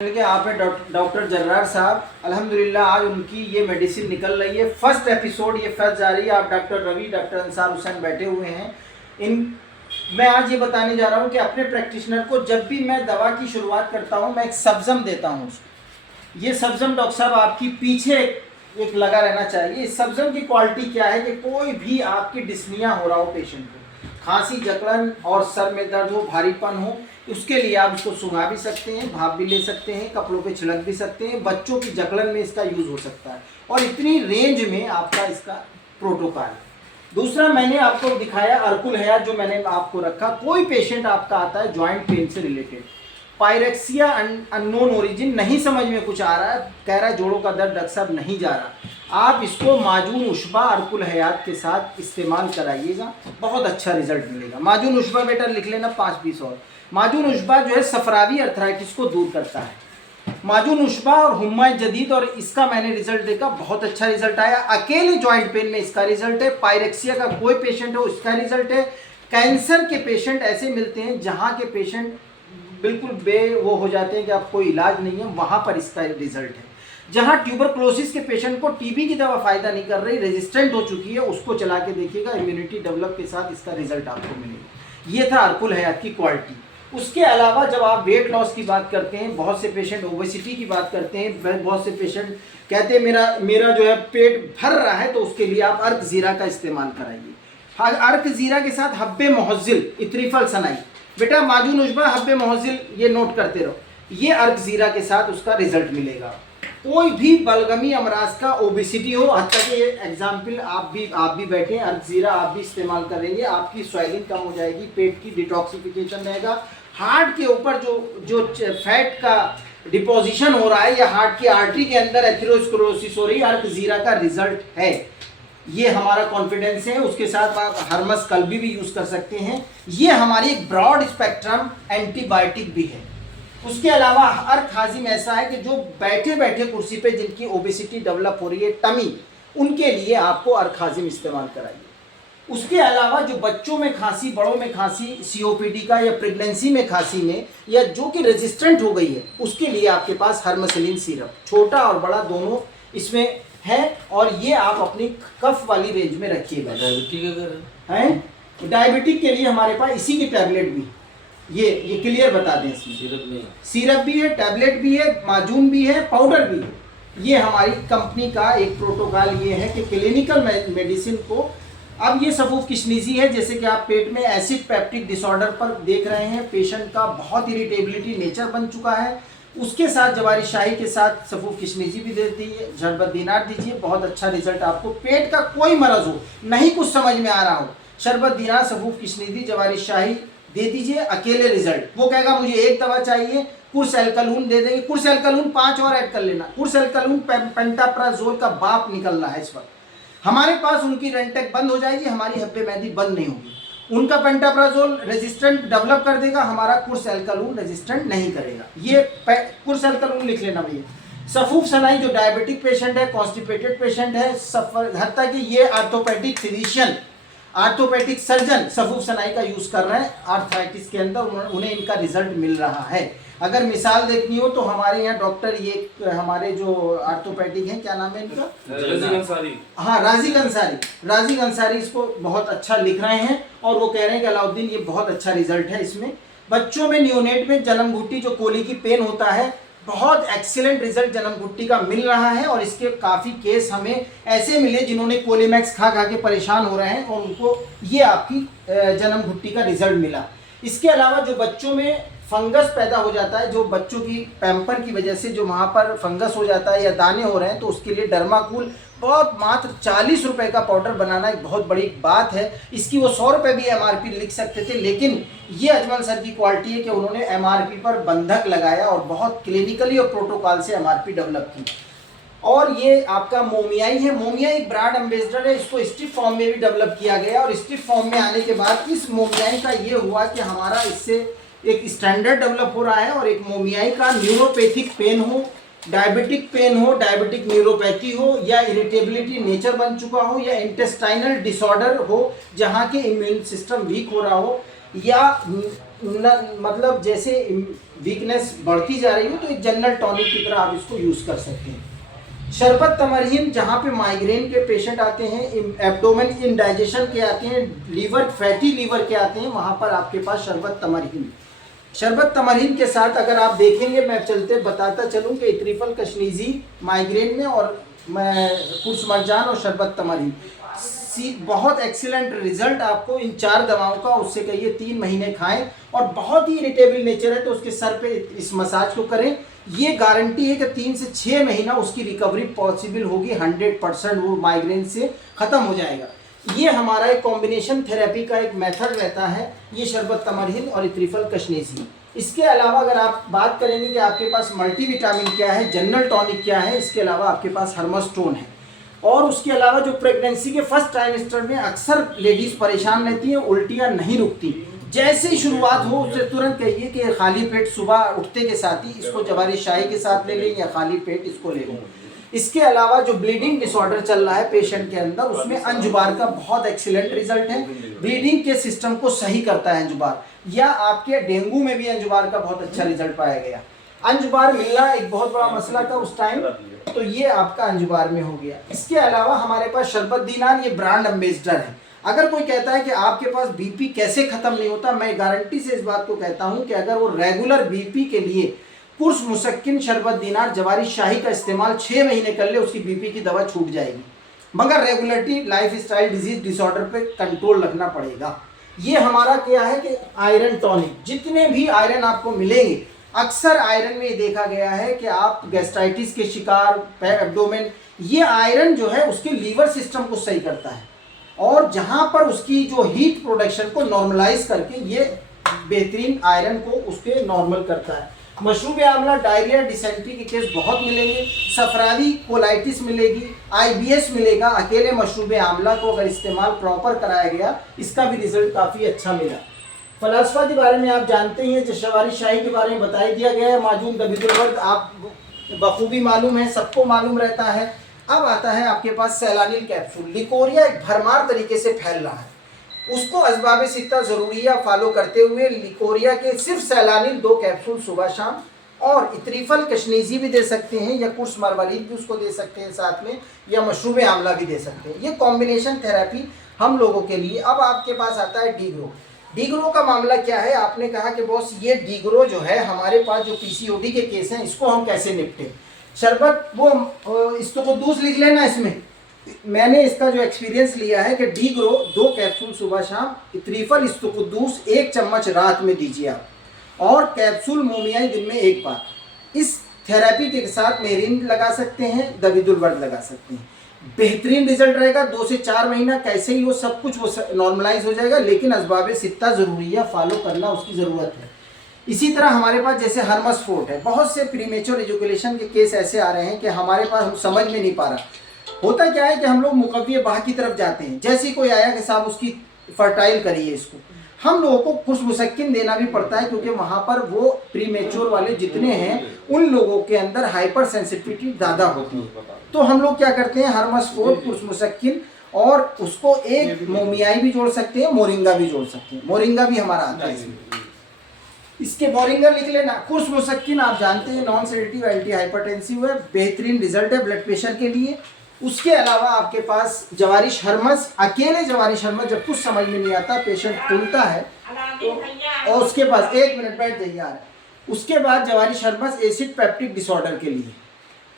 के आप हैं डॉक्टर जर्रार साहब। अल्हम्दुलिल्लाह आज उनकी ये मेडिसिन निकल रही है। फर्स्ट एपिसोड ये फर्स्ट जा रही है। आप डॉक्टर रवि, डॉक्टर अंसार हुसैन बैठे हुए हैं। मैं आज ये बताने जा रहा हूँ कि अपने प्रैक्टिशनर को जब भी मैं दवा की शुरुआत करता हूँ मैं एक सब्ज़म देता हूँ उसको। ये सब्ज़म डॉक्टर साहब आपकी पीछे एक लगा रहना चाहिए। इस सब्ज़म की क्वालिटी क्या है कि कोई भी आपकी डिस्निया हो रहा हो, पेशेंट को खांसी, जकड़न और सर में दर्द हो, भारीपन हो, उसके लिए आप इसको सुंघा भी सकते हैं, भाप भी ले सकते हैं, कपड़ों पे छिड़क भी सकते हैं। बच्चों की जकड़न में इसका यूज़ हो सकता है और इतनी रेंज में आपका इसका प्रोटोकॉल है। दूसरा मैंने आपको दिखाया अर्कुल हेयर, जो मैंने आपको रखा। कोई पेशेंट आपका आता है जॉइंट पेन से रिलेटेड, पायरेक्सिया अननोन ओरिजिन, नहीं समझ में कुछ आ रहा है, कह रहा है जोड़ों का दर्द डॉक्टर साहब नहीं जा रहा, आप इसको माजून उशबा अर्कुल हयात के साथ इस्तेमाल कराइएगा, बहुत अच्छा रिजल्ट मिलेगा। माजून उशबा बेटा लिख लेना 5 पीस। और माजून उशबा जो है सफरावी अर्थराइटिस को दूर करता है। माजून उशबा और हुम्मा जदीद, और इसका मैंने रिजल्ट देखा, बहुत अच्छा रिजल्ट आया। अकेले जॉइंट पेन में इसका रिजल्ट है। पायरेक्सिया का कोई पेशेंट हो इसका रिजल्ट है। कैंसर के पेशेंट ऐसे मिलते हैं जहाँ के पेशेंट बिल्कुल वो हो जाते हैं कि अब कोई इलाज नहीं है, वहाँ पर इसका रिजल्ट है। जहाँ ट्यूबरक्लोसिस के पेशेंट को टीबी की दवा फायदा नहीं कर रही, रेजिस्टेंट हो चुकी है, उसको चला के देखिएगा, इम्यूनिटी डेवलप के साथ इसका रिजल्ट आपको मिलेगा। ये था अर्कुल हयात की क्वालिटी। उसके अलावा जब आप वेट लॉस की बात करते हैं, बहुत से पेशेंट ओबेसिटी की बात करते हैं, बहुत से पेशेंट कहते हैं मेरा जो है पेट भर रहा है, तो उसके लिए आप अर्क ज़ीरा का इस्तेमाल कराइए। अर्क ज़ीरा के साथ हब्बे मोहज़िल, इत्रिफल सनाई, बेटा माजून उशबा हब्बे मोहज़िल ये नोट करते रहो, ये अर्क ज़ीरा के साथ उसका रिजल्ट मिलेगा। कोई भी बलगमी अमराज का ओबेसिटी हो, हत्ता के एग्जाम्पल आप भी बैठे हैं, अर्क ज़ीरा आप भी इस्तेमाल करेंगे, आपकी स्वेलिंग कम हो जाएगी, पेट की डिटॉक्सिफिकेशन रहेगा। हार्ट के ऊपर जो फैट का डिपोजिशन हो रहा है या हार्ट की आर्टरी के अंदर एथेरोस्क्लेरोसिस हो रही है, अर्क ज़ीरा का रिजल्ट है। ये हमारा कॉन्फिडेंस है। उसके साथ आप हर्मस कल्बी भी यूज़ कर सकते हैं। ये हमारी एक ब्रॉड स्पेक्ट्रम एंटीबायोटिक भी है। उसके अलावा अर्क हाजिम ऐसा है कि जो बैठे बैठे कुर्सी पे जिनकी ओबेसिटी डेवलप हो रही है, टमी, उनके लिए आपको अर्क हाजिम इस्तेमाल कराइए। उसके अलावा जो बच्चों में खांसी, बड़ों में खांसी, सीओपीडी का या प्रेगनेंसी में खांसी में, या जो कि रेजिस्टेंट हो गई है, उसके लिए आपके पास हर्मसिलिन सिरप, छोटा और बड़ा दोनों इसमें है, और ये आप अपनी कफ वाली रेंज में रखिएगा। डायबिटिक के लिए हमारे पास इसी की टैबलेट भी, ये क्लियर बता दें, इसमें सिरप भी है, टैबलेट भी है, माजून भी है, पाउडर भी है। ये हमारी कंपनी का एक प्रोटोकॉल ये है कि क्लिनिकल मेडिसिन को, अब ये सफूफ किशनीजी है, जैसे कि आप पेट में एसिड पेप्टिक डिसऑर्डर पर देख रहे हैं, पेशेंट का बहुत इरिटेबिलिटी नेचर बन चुका है, उसके साथ जवारी शाही के साथ सफूफ किशनीजी भी दे दीजिए, शरबत दीनार दीजिए, बहुत अच्छा रिजल्ट आपको। पेट का कोई मरज हो, नहीं कुछ समझ में आ रहा हो, शरबत दीनार, सफूफ किशनीजी, जवारी शाही दे दीजिए, अकेले रिजल्ट। वो कहेगा मुझे एक दवा चाहिए, कुर्स एल्कलून दे देंगे, कुर्स एल्कलून 5 और ऐड कर लेना। कुर्स एल्कलून पेंटाप्राजोल का बाप निकल रहा है इस वक्त हमारे पास, उनकी रेंटेक बंद हो जाएगी, हमारी हब्बे मेहंदी बंद नहीं होगी। उनका पेंटाप्राजोल रेजिस्टेंट डेवलप कर देगा, हमारा कुर्स एल्कलून रेजिस्टेंट नहीं करेगा। ये कुर्स एल्कलून लिख लेना भैया। सफूफ सनाई जो डायबिटिक पेशेंट है, कॉन्स्टिपेटेड पेशेंट है, हत्ता कि ये आर्थोपेडिक फिजिशियन, आर्थोपेडिक सर्जन सफूफ सनाई का यूज़ कर रहे हैं आर्थराइटिस के अंदर, उन्हें इनका रिजल्ट मिल रहा है। अगर मिसाल देखनी हो तो हमारे यहाँ डॉक्टर, ये हमारे जो आर्थोपेडिक हैं, क्या नाम है इनका, राजी अंसारी, हाँ राजी अंसारी इसको बहुत अच्छा लिख रहे हैं, और वो कह रहे हैं कि अलाउद्दीन ये बहुत अच्छा रिजल्ट है इसमें। बच्चों में न्यूनेट में जन्म घुट्टी जो कोली की पेन होता है, बहुत एक्सीलेंट रिजल्ट जन्म घुट्टी का मिल रहा है, और इसके काफ़ी केस हमें ऐसे मिले जिन्होंने कोलीमैक्स खा के परेशान हो रहे हैं, और उनको ये आपकी जन्म घुट्टी का रिजल्ट मिला। इसके अलावा जो बच्चों में फंगस पैदा हो जाता है, जो बच्चों की पैम्पर की वजह से जो वहाँ पर फंगस हो जाता है या दाने हो रहे हैं, तो उसके लिए डर्माकूल बहुत मात्र 40 रुपए का पाउडर बनाना एक बहुत बड़ी बात है। इसकी वो 100 रुपये भी MRP लिख सकते थे, लेकिन ये अजमल सर की क्वालिटी है कि उन्होंने MRP पर बंधक लगाया और बहुत क्लिनिकली और प्रोटोकॉल से MRP डेवलप की। और ये आपका मोमियाई है, मोमियाई एक ब्रांड एम्बेसडर है, इसको स्टिफ फॉर्म में भी डेवलप किया गया, और स्टिफ फॉर्म में आने के बाद इस मोमियाई का ये हुआ कि हमारा इससे एक स्टैंडर्ड डेवलप हो रहा है, और एक मोमियाई का न्यूरोपैथिक पेन हो, डायबिटिक पेन हो, डायबिटिक न्यूरोपैथी हो, या इरिटेबिलिटी नेचर बन चुका हो, या इंटेस्टाइनल डिसऑर्डर हो जहाँ के इम्यून सिस्टम वीक हो रहा हो, या मतलब जैसे वीकनेस बढ़ती जा रही हो तो एक जनरल टॉनिक की तरह आप इसको यूज़ कर सकते हैं। शरबत तमरहिन जहाँ पे माइग्रेन के पेशेंट आते हैं, एब्डोमेन इंडाइजेशन के आते हैं, लीवर फैटी लीवर के आते हैं, वहाँ पर आपके पास शरबत तमरहिन के साथ अगर आप देखेंगे, मैं चलते बताता चलूँ कि इत्रिफल कशनीजी माइग्रेन में और मैं कुर्स मरजान और शरबत तमरहिन बहुत एक्सीलेंट रिजल्ट आपको इन 4 दवाओं का, उससे कहिए 3 महीने खाएं और बहुत ही इरिटेबल नेचर है तो उसके सर पे इस मसाज को करें। ये गारंटी है कि 3 से 6 महीना उसकी रिकवरी पॉसिबल होगी, 100% वो माइग्रेन से ख़त्म हो जाएगा। ये हमारा एक कॉम्बिनेशन थेरेपी का एक मेथड रहता है, ये शरबत तमरहिन और इत्रिफल कशनीजी। इसके अलावा अगर आप बात करेंगे कि आपके पास मल्टीविटामिन क्या है, जनरल टॉनिक क्या है, इसके अलावा आपके पास हर्मोस्टोन है। और उसके अलावा जो प्रेगनेंसी के फर्स्ट ट्राइमेस्टर में अक्सर लेडीज़ परेशान रहती हैं, उल्टियाँ नहीं रुकती, जैसे ही शुरुआत हो उससे तुरंत कहिए कि खाली पेट सुबह उठते के साथ ही इसको जवारी शाही के साथ ले लें या खाली पेट इसको ले लें। इसके अलावा जो ब्लीडिंग डिसऑर्डर चल रहा है पेशेंट के अंदर, उसमें अंजुबार का बहुत एक्सीलेंट रिजल्ट है। ब्लीडिंग के सिस्टम को सही करता है अंजुबार, या आपके डेंगू में भी अंजुबार का बहुत अच्छा रिजल्ट पाया गया। अंजुबार मिलना एक बहुत बड़ा मसला था उस टाइम, तो ये आपका अंजुबार में हो गया। इसके अलावा हमारे पास शरबत दीनार, ये ब्रांड एम्बेसडर है। अगर कोई कहता है कि आपके पास बीपी कैसे खत्म नहीं होता, मैं गारंटी से इस बात को कहता हूं कि अगर वो रेगुलर बीपी के लिए कुर्स मुसक्किन शरबत दीनार जवारी शाही का इस्तेमाल 6 महीने कर ले, उसकी बीपी की दवा छूट जाएगी। मगर regularity life style disease disorder पे कंट्रोल रखना पड़ेगा। ये हमारा क्या है कि आयरन टॉनिक, जितने भी आयरन आपको मिलेंगे, अक्सर आयरन में देखा गया है कि आप गैस्ट्राइटिस के शिकार, एब्डोमेन, ये आयरन जो है उसके लीवर सिस्टम को सही करता है और जहां पर उसकी जो हीट प्रोडक्शन को नॉर्मलाइज करके ये बेहतरीन आयरन को उसके नॉर्मल करता है। मशरूब आमला, डायरिया, डिसेंट्री के केस बहुत मिलेंगे, सफरावी कोलाइटिस मिलेगी, IBS मिलेगा। अकेले मशरूब आमला को अगर इस्तेमाल प्रॉपर कराया गया, इसका भी रिजल्ट काफ़ी अच्छा मिला। फलसफा के बारे में आप जानते ही हैं, जवारी शाही के बारे में बता ही दिया गया है। माजून दबीदुल वर्द आप बखूबी मालूम है, सबको मालूम रहता है। अब आता है आपके पास सैलानिल कैप्सूल। लिकोरिया एक भरमार तरीके से फैल रहा है, उसको असबाब सित्ता ज़रूरिया फॉलो करते हुए लिकोरिया के सिर्फ सैलानिल 2 कैप्सूल सुबह शाम, और इत्रिफल कशनीजी भी दे सकते हैं या कुर्स मरवरीद भी उसको दे सकते हैं साथ में, या मशरूब आमला भी दे सकते हैं। ये कॉम्बिनेशन थेरेपी हम लोगों के लिए। अब आपके पास आता है डीग्रो का मामला क्या है। आपने कहा कि बॉस ये डीग्रो जो है, हमारे पास जो PCOD के केस हैं, इसको हम कैसे निपटें। शरबत वो इसको तो दूस लिख लेना। इसमें मैंने इसका जो एक्सपीरियंस लिया है कि डीग्रो 2 कैप्सूल सुबह शाम, इत्रिफल इस्तुकुद्दूस 1 चम्मच रात में दीजिए आप, और कैप्सूल मोमियाई दिन में 1 बार। इस थेरेपी के साथ मेहरीन लगा सकते हैं, दबीदुल वर्द लगा सकते हैं, बेहतरीन रिजल्ट रहेगा। 2 से 4 महीना कैसे ही वो सब कुछ वो नॉर्मलाइज हो जाएगा, लेकिन असबाब सित्ता ज़रूरिया फॉलो करना उसकी ज़रूरत है। इसी तरह हमारे पास जैसे हर्मसफोर्ड है, बहुत से प्रीमेच्योर एजुकेशन के केस ऐसे आ रहे हैं कि हमारे पास हम समझ में नहीं पा रहा। होता क्या है कि हम लोग मुकव्वे बाह की तरफ जाते हैं, जैसे ही कोई आया कि साहब उसकी फर्टाइल करिए इसको, हम लोगों को कुछ मुसक्किन देना भी पड़ता है, क्योंकि वहाँ पर वो प्रीमेच्योर वाले जितने हैं उन लोगों के अंदर हाइपर सेंसिटिविटी ज़्यादा होती है। तो हम लोग क्या करते हैं, हर्मसफोर्ड, कुछ मुसक्किन, और उसको एक मोमियाई भी जोड़ सकते हैं, मोरिंगा भी जोड़ सकते हैं। मोरिंगा भी हमारा आता है इसमें, इसके मोरिंगा लिख लेना। कुर्स मुसक्किन आप जानते हैं नॉन सेडेटिव एंटी हाइपरटेंसिव है, बेहतरीन रिजल्ट है ब्लड प्रेशर के लिए। उसके अलावा आपके पास जवारिश हर्मस, अकेले जवारिश हर्मस जब कुछ समझ में नहीं आता, पेशेंट तुलता है तो, और उसके पास 1 मिनट बैठ जाइए आ रहा है। उसके बाद जवारिश हर्मस एसिड पेप्टिक डिसऑर्डर के लिए,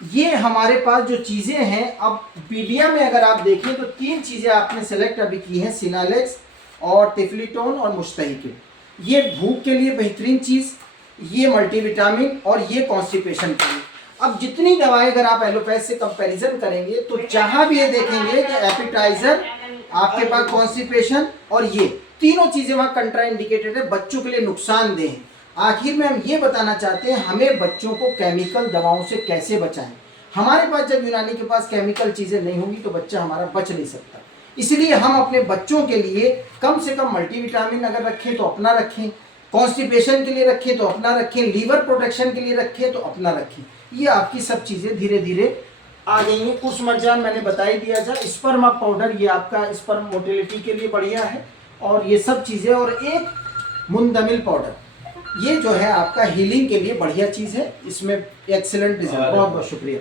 ये हमारे पास जो चीज़ें हैं। अब पीडिया में अगर आप देखें तो 3 चीज़ें आपने सेलेक्ट अभी की हैं, सिनालेक्स और टिफलिटोन और मुस्तहिकिन। ये भूख के लिए बेहतरीन चीज़, ये मल्टीविटामिन, और ये कॉन्स्टिपेशन के लिए। अब जितनी दवाएं अगर आप एलोपैथ से कंपैरिजन करेंगे तो जहां भी ये देखेंगे कि एपिटाइजर, आपके पास कॉन्स्टिपेशन, और ये तीनों चीज़ें वहाँ कंट्रा इंडिकेटेड है, बच्चों के लिए नुकसानदेह है। आखिर में हम ये बताना चाहते हैं, हमें बच्चों को केमिकल दवाओं से कैसे बचाएं। हमारे पास जब यूनानी के पास केमिकल चीज़ें नहीं होंगी तो बच्चा हमारा बच नहीं सकता। इसलिए हम अपने बच्चों के लिए कम से कम मल्टीविटामिन अगर रखें तो अपना रखें, कॉन्स्टिपेशन के लिए रखें तो अपना रखें, लीवर प्रोटेक्शन के लिए रखें तो अपना रखें। ये आपकी सब चीज़ें धीरे धीरे आ गई हैं। कुछ मरजान मैंने बता ही दिया था। स्पर्म पाउडर, ये आपका स्पर्म मोटिलिटी के लिए बढ़िया है, और ये सब चीज़ें। और एक मुंदमिल पाउडर, ये जो है आपका हीलिंग के लिए बढ़िया चीज़ है, इसमें एक्सीलेंट रिजल्ट। बहुत बहुत शुक्रिया।